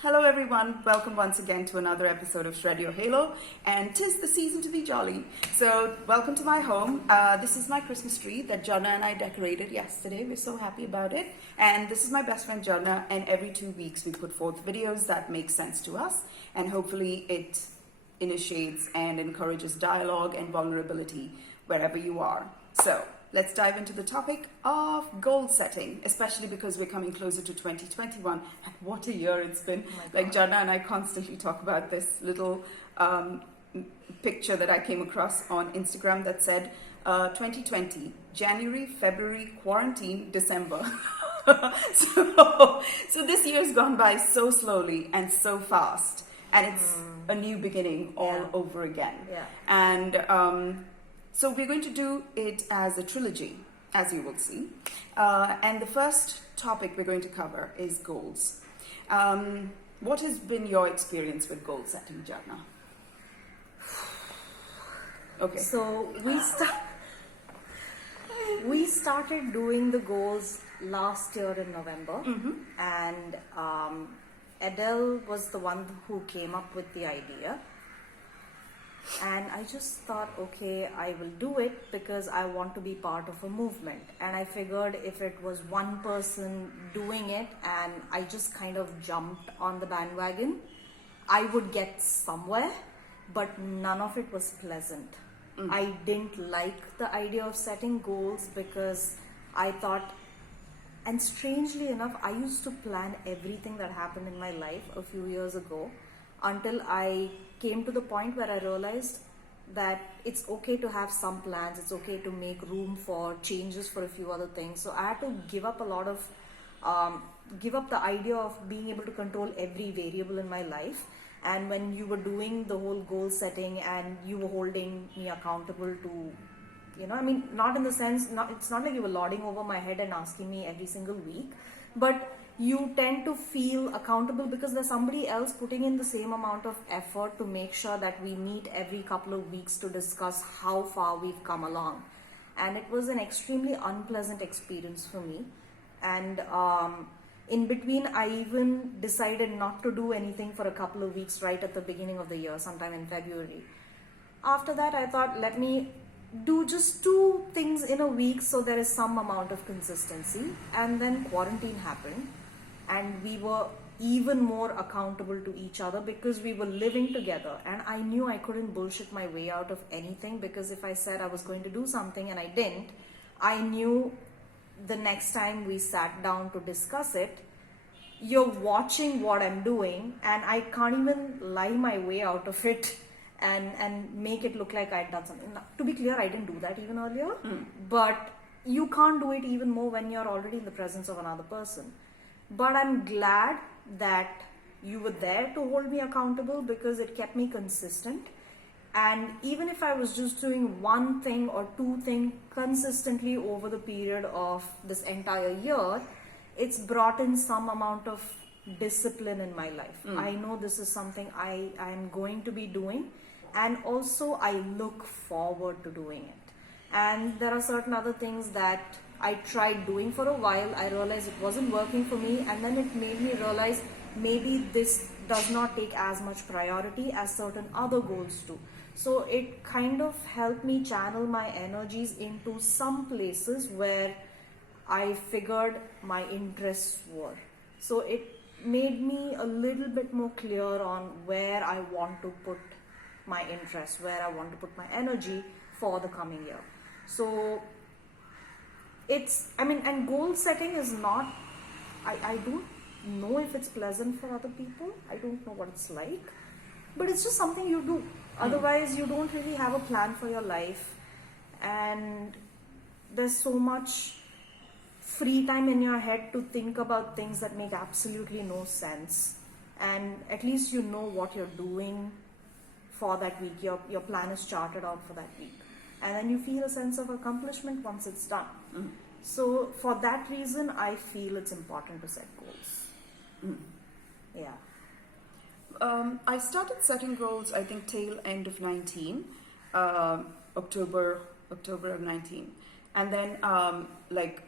Hello everyone, welcome once again to another episode of Shred Your Halo, and 'tis the season to be jolly. So welcome to my home. This is my Christmas tree that Jharna and I decorated yesterday. We're so happy about it. And this is my best friend Jharna, and every 2 weeks we put forth videos that make sense to us, and hopefully it initiates and encourages dialogue and vulnerability wherever you are. So let's dive into the topic of goal setting, especially because we're coming closer to 2021. And what a year it's been. Like Jharna and I constantly talk about this little picture that I came across on Instagram that said 2020, January, February, quarantine, December. so this year's gone by so slowly and so fast. And it's a new beginning all over again. Yeah. And so we're going to do it as a trilogy, as you will see. And the first topic we're going to cover is goals. What has been your experience with goal setting, Jharna? Okay. So we started doing the goals last year in November, and Edel was the one who came up with the idea. And I just thought, okay, I will do it because I want to be part of a movement. And I figured if it was one person doing it and I just kind of jumped on the bandwagon, I would get somewhere, but none of it was pleasant. I didn't like the idea of setting goals because I thought, and strangely enough, I used to plan everything that happened in my life a few years ago until I came to the point where I realized that it's okay to have some plans, it's okay to make room for changes for a few other things. So I had to give up give up the idea of being able to control every variable in my life. And when you were doing the whole goal setting and you were holding me accountable to, not in the sense, it's not like you were lording over my head and asking me every single week, but you tend to feel accountable because there's somebody else putting in the same amount of effort to make sure that we meet every couple of weeks to discuss how far we've come along. And it was an extremely unpleasant experience for me. And in between, I even decided not to do anything for a couple of weeks right at the beginning of the year, sometime in February. After that, I thought, let me do just 2 things in a week so there is some amount of consistency. And then quarantine happened. And we were even more accountable to each other because we were living together. And I knew I couldn't bullshit my way out of anything, because if I said I was going to do something and I didn't, I knew the next time we sat down to discuss it, you're watching what I'm doing and I can't even lie my way out of it and make it look like I'd done something. Now, to be clear, I didn't do that even earlier, but you can't do it even more when you're already in the presence of another person. But I'm glad that you were there to hold me accountable because it kept me consistent. And even if I was just doing 1 thing or 2 things consistently over the period of this entire year, it's brought in some amount of discipline in my life. I know this is something I am going to be doing, and also I look forward to doing it. And there are certain other things that I tried doing for a while. I realized it wasn't working for me, and then it made me realize maybe this does not take as much priority as certain other goals do. So it kind of helped me channel my energies into some places where I figured my interests were. So it made me a little bit more clear on where I want to put my interest, where I want to put my energy for the coming year. So and goal setting is not, I don't know if it's pleasant for other people. I don't know what it's like, but it's just something you do. Otherwise, you don't really have a plan for your life, and there's so much free time in your head to think about things that make absolutely no sense. And at least you know what you're doing for that week. Your plan is charted out for that week. And then you feel a sense of accomplishment once it's done. So for that reason, I feel it's important to set goals. Yeah. I started setting goals, I think, tail end of 19, October of 19. And then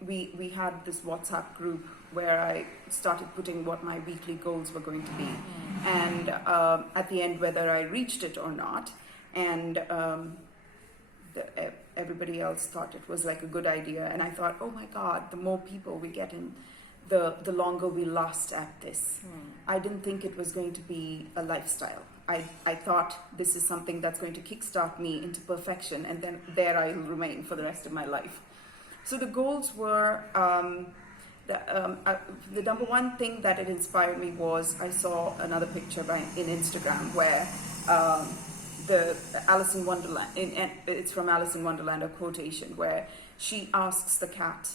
we had this WhatsApp group where I started putting what my weekly goals were going to be, and at the end whether I reached it or not. And everybody else thought it was like a good idea, and I thought, oh my God, the more people we get in, the longer we last at this. I didn't think it was going to be a lifestyle. I thought this is something that's going to kickstart me into perfection, and then there I'll remain for the rest of my life. So the goals were, the number one thing that it inspired me was I saw another picture in Instagram where the Alice in Wonderland, it's from Alice in Wonderland, a quotation where she asks the cat,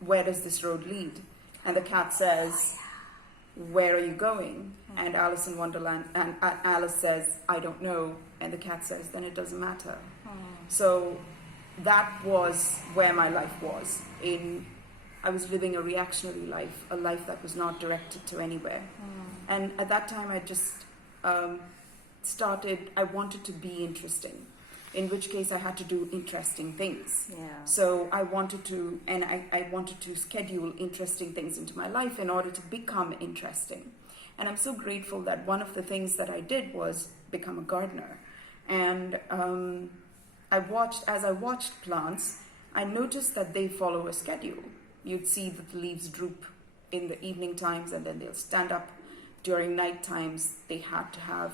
where does this road lead? And the cat says, where are you going? And Alice in Wonderland, and Alice says, I don't know. And the cat says, then it doesn't matter. So that was where my life was. I was living a reactionary life, a life that was not directed to anywhere. And at that time, I just I wanted to be interesting, in which case I had to do interesting things. So I wanted to, and I wanted to schedule interesting things into my life in order to become interesting. And I'm so grateful that one of the things that I did was become a gardener. And as I watched plants, I noticed that they follow a schedule. You'd see that the leaves droop in the evening times, and then they'll stand up during night times. They had to have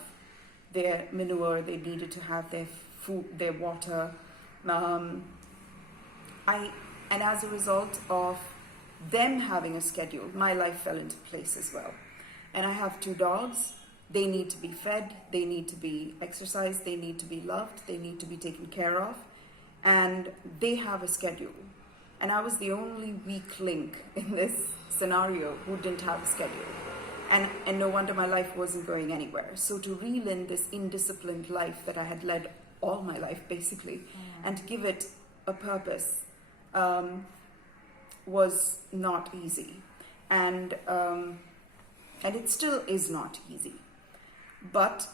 their manure, they needed to have their food, their water. And as a result of them having a schedule, my life fell into place as well. And I have 2 dogs. They need to be fed, they need to be exercised, they need to be loved, they need to be taken care of. And they have a schedule. And I was the only weak link in this scenario who didn't have a schedule. And no wonder my life wasn't going anywhere. So to reel in this indisciplined life that I had led all my life, basically, and to give it a purpose was not easy. And it still is not easy. But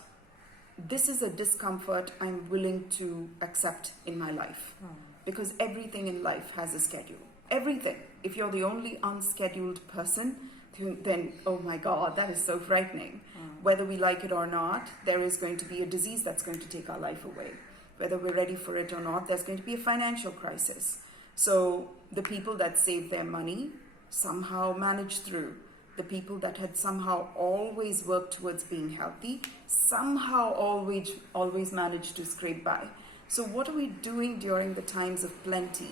this is a discomfort I'm willing to accept in my life. Because everything in life has a schedule. Everything. If you're the only unscheduled person, then, oh my God, that is so frightening. Whether we like it or not, there is going to be a disease that's going to take our life away. Whether we're ready for it or not, there's going to be a financial crisis. So the people that saved their money somehow managed through. The people that had somehow always worked towards being healthy somehow always managed to scrape by. So what are we doing during the times of plenty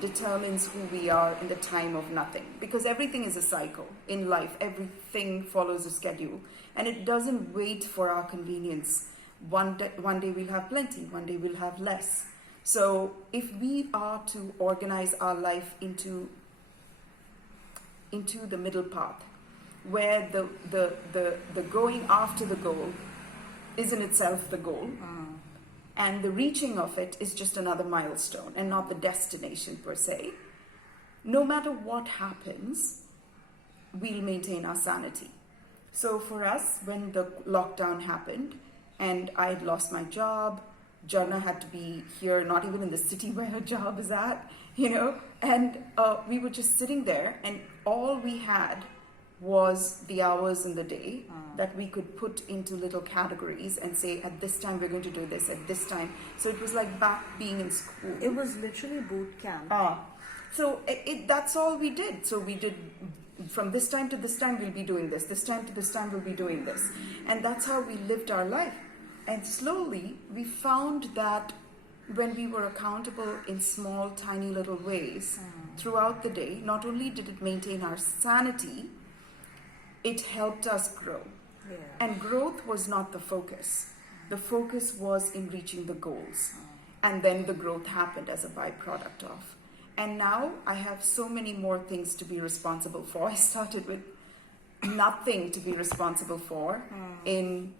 determines who we are in the time of nothing. Because everything is a cycle in life. Everything follows a schedule. And it doesn't wait for our convenience. One day we'll have plenty, one day we'll have less. So if we are to organize our life into the middle path, where the going after the goal is in itself the goal, and the reaching of it is just another milestone and not the destination per se, no matter what happens, we'll maintain our sanity. So for us, when the lockdown happened and I'd lost my job, Jharna had to be here, not even in the city where her job is at, and we were just sitting there, and all we had was the hours in the day that we could put into little categories and say, at this time we're going to do this, at this time. So it was like back being in school. It was literally boot camp. So that's all we did. So we did, from this time to this time we'll be doing this time to this time we'll be doing this. And that's how we lived our life. And slowly we found that when we were accountable in small, tiny little ways throughout the day, not only did it maintain our sanity, it helped us grow. And growth was not the focus. The focus was in reaching the goals. And then the growth happened as a byproduct of. And now I have so many more things to be responsible for. I started with nothing to be responsible for. In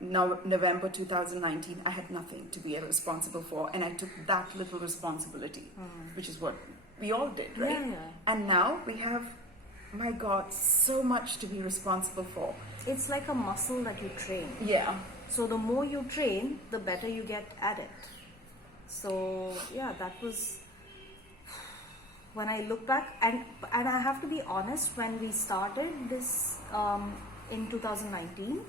November 2019, I had nothing to be responsible for. And I took that little responsibility, which is what we all did, right? And now we have, my God, so much to be responsible for. It's like a muscle that you train. So the more you train, the better you get at it. So that was when I look back, and I have to be honest, when we started this in 2019,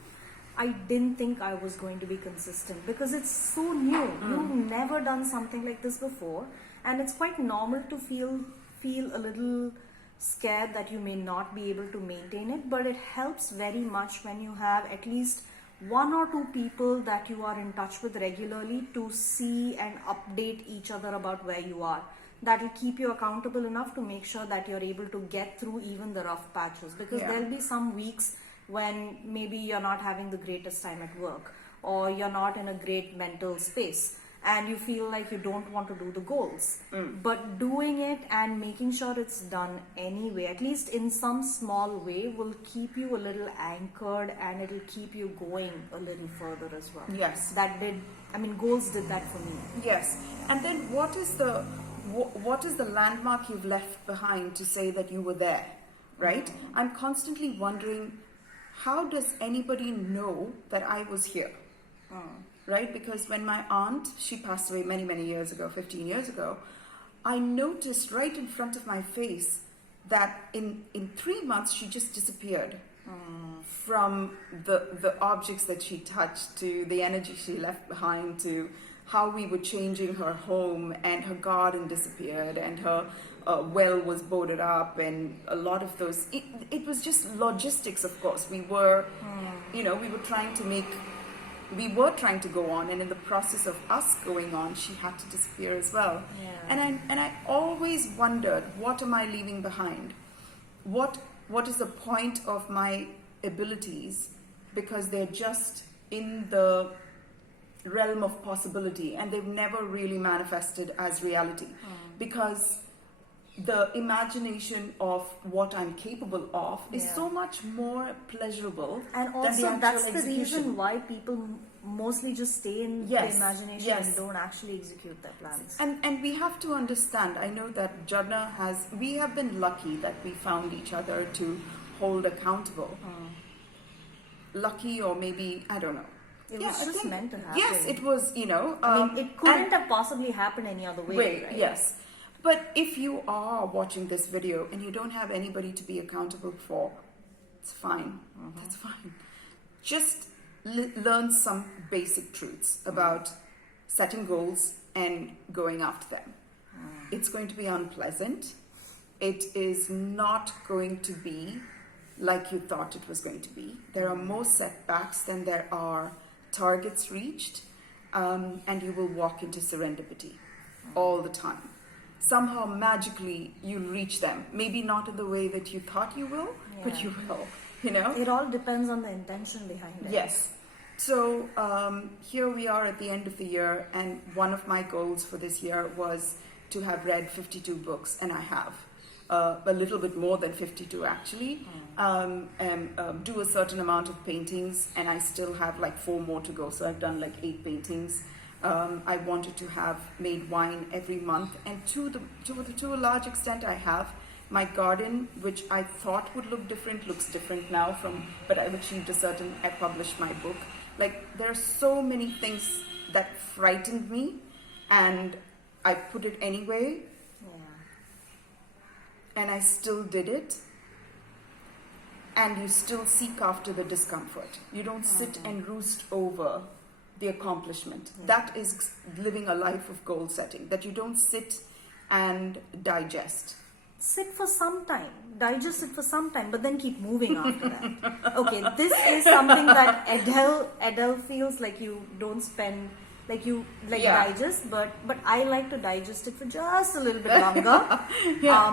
I didn't think I was going to be consistent because it's so new. You've never done something like this before, and it's quite normal to feel a little scared that you may not be able to maintain it, but it helps very much when you have at least one or two people that you are in touch with regularly to see and update each other about where you are. That will keep you accountable enough to make sure that you're able to get through even the rough patches, because there'll be some weeks when maybe you're not having the greatest time at work, or you're not in a great mental space, and you feel like you don't want to do the goals. But doing it and making sure it's done anyway, at least in some small way, will keep you a little anchored, and it'll keep you going a little further as well. Yes. Goals did that for me. Yes. And then what is the landmark you've left behind to say that you were there, right? I'm constantly wondering, how does anybody know that I was here? Right? Because when my aunt, she passed away many, many years ago, 15 years ago, I noticed right in front of my face that in 3 months she just disappeared. From the objects that she touched, to the energy she left behind, to how we were changing her home, and her garden disappeared, and her well was boarded up, and a lot of those, it was just logistics. Of course, we were trying to go on, and in the process of us going on, she had to disappear as well. And I always wondered, what am I leaving behind? What is the point of my abilities, because they're just in the realm of possibility, and they've never really manifested as reality, because the imagination of what I'm capable of is so much more pleasurable. And also, that's the reason why people mostly just stay in the imagination and don't actually execute their plans. And we have to understand, I know that we have been lucky that we found each other to hold accountable. Lucky, or maybe, I don't know. It was just meant to happen. Yes, it was, it couldn't have possibly happened any other way, right? Yes. But if you are watching this video and you don't have anybody to be accountable for, it's fine. That's fine. Just learn some basic truths about setting goals and going after them. It's going to be unpleasant. It is not going to be like you thought it was going to be. There are more setbacks than there are targets reached, and you will walk into serendipity all the time. Somehow magically you'll reach them. Maybe not in the way that you thought you will, but you will, It all depends on the intention behind it. Yes. So here we are at the end of the year, and one of my goals for this year was to have read 52 books, and I have. A little bit more than 52 actually. Do a certain amount of paintings, and I still have like 4 more to go, so I've done like 8 paintings. I wanted to have made wine every month, and to a large extent I have. My garden, which I thought would look different, looks different now but I've achieved I published my book. Like, there are so many things that frightened me, and I put it anyway. And I still did it. And you still seek after the discomfort. You don't sit and roost over the accomplishment. That is living a life of goal setting, that you don't sit and digest. Sit for some time, digest it for some time, but then keep moving after that. Okay, this is something that Edel feels like you don't spend, digest, but I like to digest it for just a little bit longer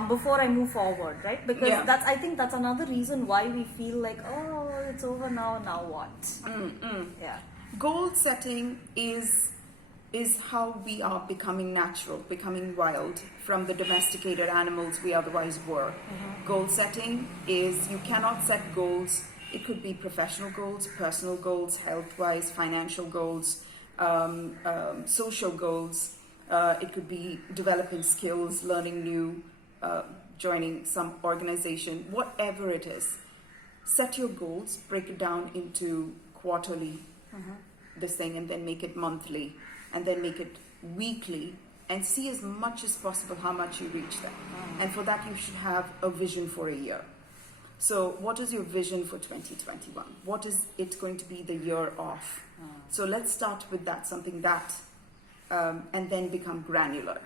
before I move forward, right? Because I think that's another reason why we feel like, oh, it's over now what? Yeah. Goal setting is how we are becoming natural, becoming wild from the domesticated animals we otherwise were. Goal setting is, you cannot set goals. It could be professional goals, personal goals, health-wise, financial goals, social goals. It could be developing skills, learning new, joining some organization, whatever it is. Set your goals, break it down into quarterly, this thing, and then make it monthly, and then make it weekly, and see as much as possible how much you reach them. And for that, you should have a vision for a year. So what is your vision for 2021? What is it going to be the year of? So let's start with that, something that, and then become granular,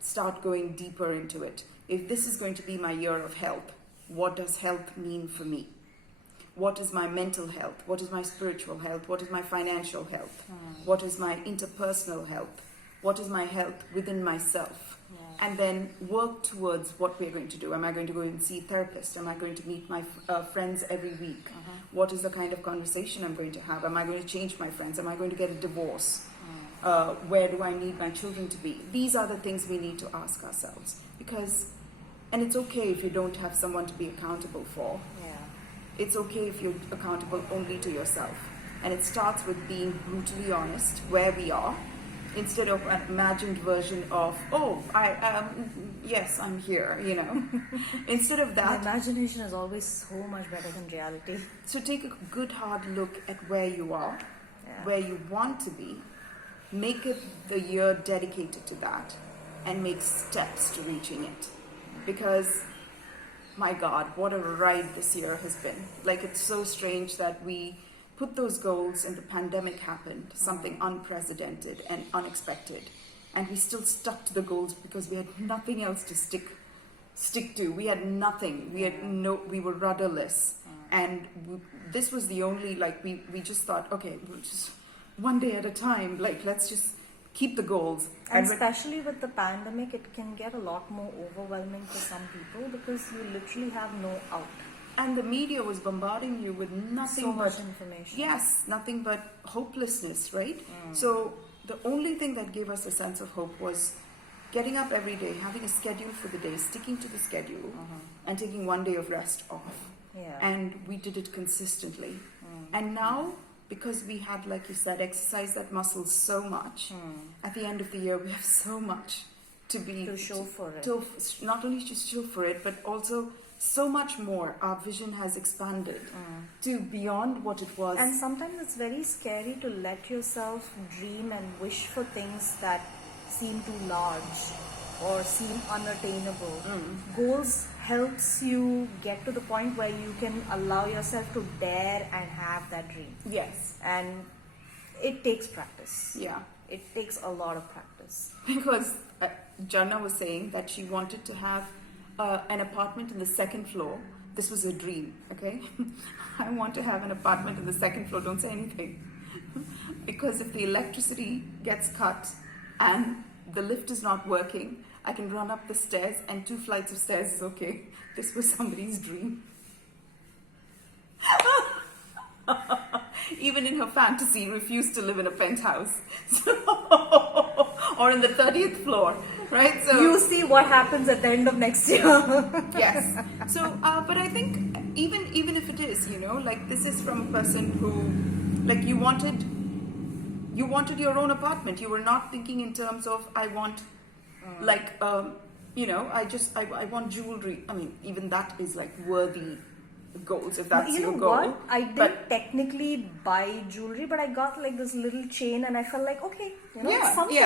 start going deeper into it. If this is going to be my year of health, what does health mean for me? What is my mental health? What is my spiritual health? What is my financial health? What is my interpersonal health? What is my health within myself? And then work towards what we're going to do. Am I going to go and see a therapist? Am I going to meet my friends every week? What is the kind of conversation I'm going to have? Am I going to change my friends? Am I going to get a divorce? Where do I need my children to be? These are the things we need to ask ourselves. And it's okay if you don't have someone to be accountable for. It's okay if you're accountable only to yourself. And it starts with being brutally honest where we are, instead of an imagined version of, yes, I'm here, Instead of that... Imagination is always so much better than reality. So take a good hard look at where you are, where you want to be, make it the year dedicated to that, and make steps to reaching it. Because, my God, what a ride this year has been. Like, it's so strange that we put those goals and the pandemic happened, something unprecedented and unexpected, and we still stuck to the goals because we had nothing else to stick to. We had nothing. We were rudderless, and this was the only, we just thought, okay, we'll just one day at a time, let's just keep the goals. And especially with the pandemic, it can get a lot more overwhelming for some people because you literally have no out. And the media was bombarding you with nothing so much information. Yes, nothing but hopelessness, right? So the only thing that gave us a sense of hope was getting up every day, having a schedule for the day, sticking to the schedule, and taking one day of rest off. And we did it consistently. And now, because we had, like you said, exercised that muscle so much, at the end of the year we have so much to show for it. Not only to show for it, but also so much more. Our vision has expanded to beyond what it was. And sometimes it's very scary to let yourself dream and wish for things that seem too large or seem unattainable. Goals helps you get to the point where you can allow yourself to dare and have that dream. Yes. And it takes practice. Yeah. It takes a lot of practice. Because Jharna was saying that she wanted to have an apartment in the second floor. This was a dream, okay? I want to have an apartment in the second floor. Don't say anything. Because if the electricity gets cut and the lift is not working, I can run up the stairs, and 2 flights of stairs is okay. This was somebody's dream. Even in her fantasy, refused to live in a penthouse. Or in the 30th floor, right? So you see what happens at the end of next year. Yes. So, but I think even if it is, this is from a person who, you wanted your own apartment. You were not thinking in terms of, I want, I want jewelry. I mean, even that is worthy goals, if that's your goal. What? I did technically buy jewelry, but I got this little chain, and I felt okay, something.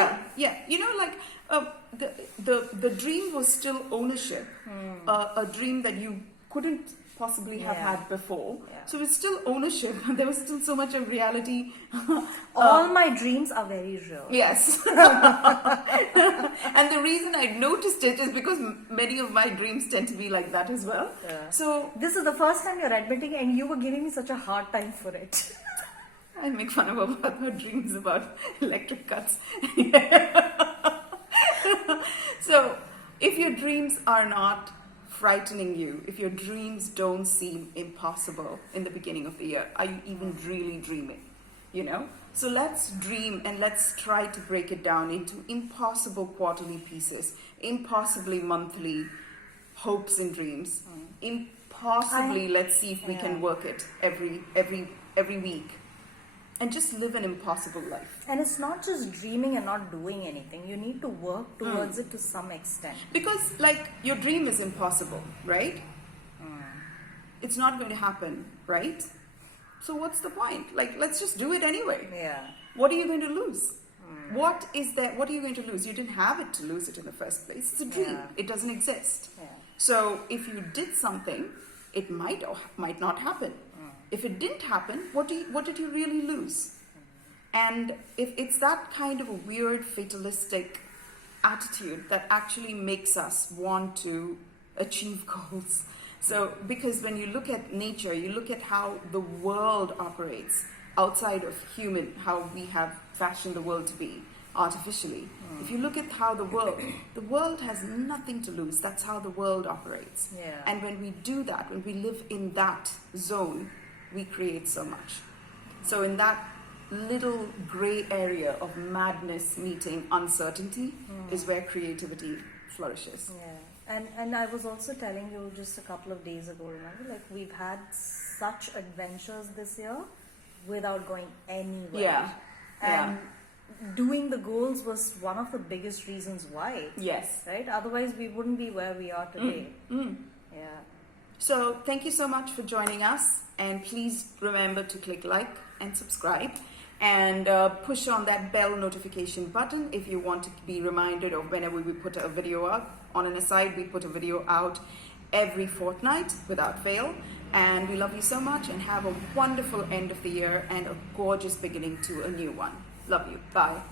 The dream was still ownership, a dream that you couldn't possibly have had before. So it's still ownership. There was still so much of reality. All my dreams are very real. Yes. And the reason I noticed it is because many of my dreams tend to be like that as well. So this is the first time you're admitting, and you were giving me such a hard time for it. I make fun of her dreams about electric cuts. So if your dreams are not frightening you, if your dreams don't seem impossible in the beginning of the year, are you even really dreaming? So let's dream, and let's try to break it down into impossible quarterly pieces, impossibly monthly hopes and dreams. Impossibly, let's see if we can work it every week. And just live an impossible life. And it's not just dreaming and not doing anything. You need to work towards it to some extent. Because, your dream is impossible, right? It's not going to happen, right? So what's the point? Let's just do it anyway. Yeah. What are you going to lose? What is there? What are you going to lose? You didn't have it to lose it in the first place. It's a dream. Yeah. It doesn't exist. Yeah. So if you did something, it might or might not happen. If it didn't happen, what did you really lose? And if it's that kind of a weird fatalistic attitude that actually makes us want to achieve goals. So because when you look at nature, you look at how the world operates outside of human, how we have fashioned the world to be artificially. If you look at how the world has nothing to lose. That's how the world operates. Yeah. And when we do that, when we live in that zone, we create so much. So in that little gray area of madness meeting uncertainty is where creativity flourishes. Yeah. And I was also telling you just a couple of days ago, remember, like we've had such adventures this year without going anywhere. Yeah. And doing the goals was one of the biggest reasons why. Yes. Right? Otherwise we wouldn't be where we are today. Yeah. So thank you so much for joining us, and please remember to click like and subscribe and push on that bell notification button if you want to be reminded of whenever we put a video out. On an aside, we put a video out every fortnight without fail, and we love you so much, and have a wonderful end of the year and a gorgeous beginning to a new one. Love you. Bye.